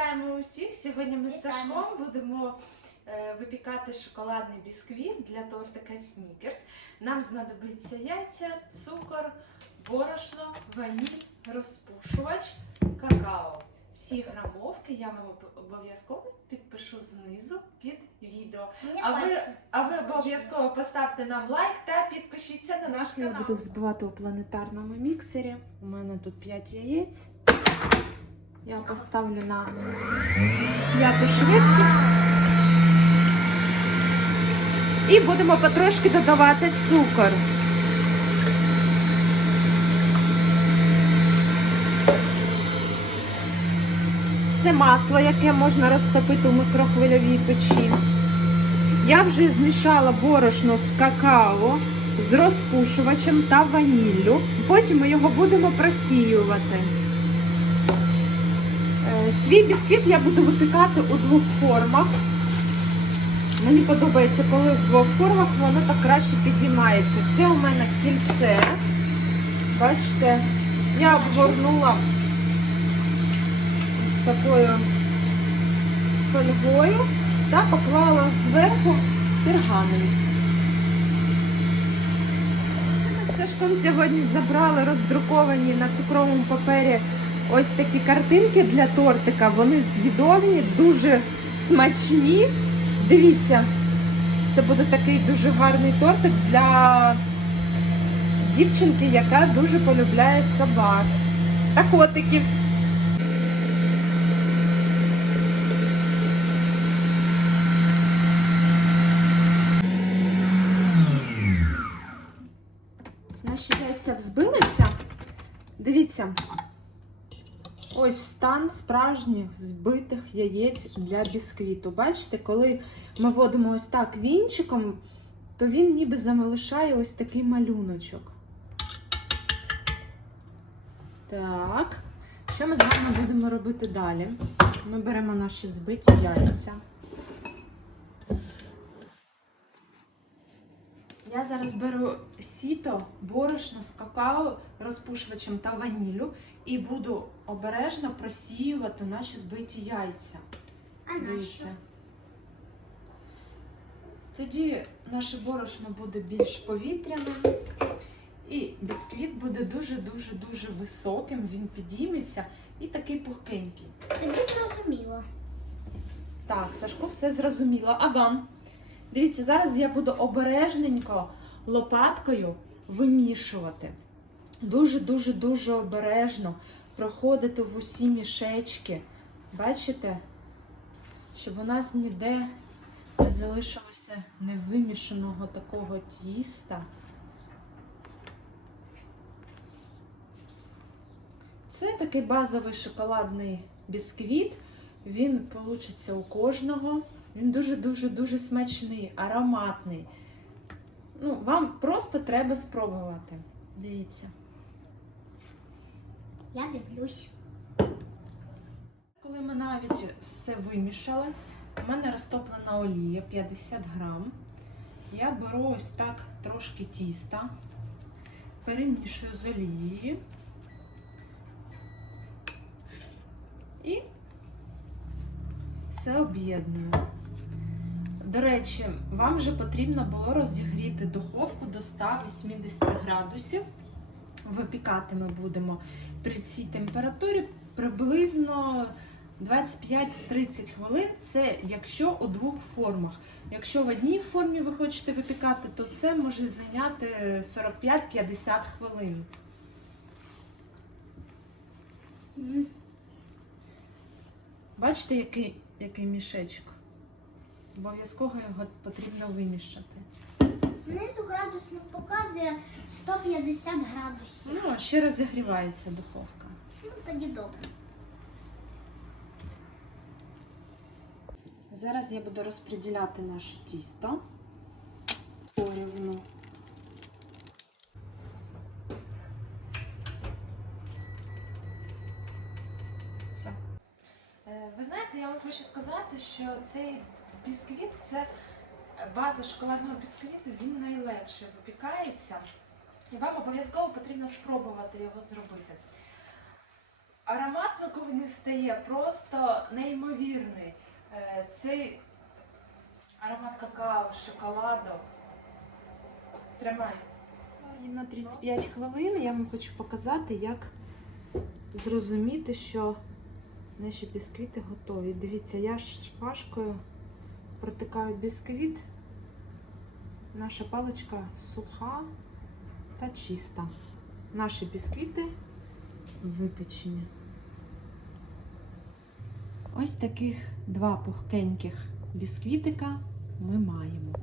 Вітаємо усіх! Сьогодні ми з. Сашком будемо е, випікати шоколадний бісквіт для тортика Снікерс. Нам знадобиться яйця, цукор, борошно, ваніль, розпушувач, какао. Всі грамовки я вам обов'язково підпишу знизу під відео. А ви, а ви обов'язково поставте нам лайк та підпишіться на наш Я буду взбивати у планетарному міксері. У мене тут 5 яєць. Я поставлю на п'яту швидкість. І будемо потрошки додавати цукор. Це масло, яке можна розтопити у мікрохвильовій печі. Я вже змішала борошно з какао, з розпушувачем та ваніллю. Потім ми його будемо просіювати. Е, Свій бісквіт я буду випікати у двох формах. Мені подобається, коли в двох формах воно так краще підіймається. Це у мене кільце. Бачите, я обгорнула ось такою фольгою та поклала зверху пергамент. Ми з Сашком сьогодні забрали роздруковані на цукровому папері ось такі картинки для тортика. Вони звідовні, дуже смачні. Дивіться, це буде такий дуже гарний тортик для дівчинки, яка дуже полюбляє собак та котиків. Наші яйця взбилися. Дивіться, ось стан справжніх збитих яєць для бісквіту. Бачите, коли ми вводимо ось так вінчиком, то він ніби залишає ось такий малюночок. Так, що ми з вами будемо робити далі? Ми беремо наші взбиті яйця. Я зараз беру сіто, борошно з какао, розпушувачем та ваніллю і буду обережно просіювати наші збиті яйця. А? Дивіться. Тоді наше борошно буде більш повітряним. І бісквіт буде дуже-дуже дуже високим, він підійметься і такий пухкенький. Тобі зрозуміло. Так, Сашко все зрозуміло. А вам? Дивіться, зараз я буду обережненько лопаткою вимішувати. Дуже-дуже дуже обережно проходити в усі мішечки. Бачите? Щоб у нас ніде не залишилося невимішаного такого тіста. Це такий базовий шоколадний бісквіт. Він получиться у кожного. Він дуже-дуже дуже смачний, ароматний. Ну, вам просто треба спробувати. Дивіться. Я дивлюсь. Коли ми навіть все вимішали, у мене розтоплена олія 50 грам. Я беру ось так трошки тіста, перемішую з олією. І все об'єдную. До речі, вам вже потрібно було розігріти духовку до 180 градусів. Випікати ми будемо при цій температурі приблизно 25-30 хвилин. Це якщо у двох формах. Якщо в одній формі ви хочете випікати, то це може зайняти 45-50 хвилин. Бачите, який, який мішечок? Обов'язково його потрібно вимішати. Знизу градусник показує 150 градусів. Ну, ще розігрівається духовка. Ну, тоді добре. Зараз я буду розподіляти наше тісто порівну. Все. Е, Ви знаєте, я вам хочу сказати, що цей бісквіт це база шоколадного бісквіту, він найлегше випікається. І вам обов'язково потрібно спробувати його зробити. Аромат на кухні стає просто неймовірний. Е, Цей аромат какао, шоколаду. Тримай. На 35 хвилин я вам хочу показати, як зрозуміти, що наші бісквіти готові. Дивіться, я шпажкою протикаю бісквіт. Наша паличка суха та чиста. Наші бісквіти випечені. Ось таких два пухкеньких бісквітика ми маємо.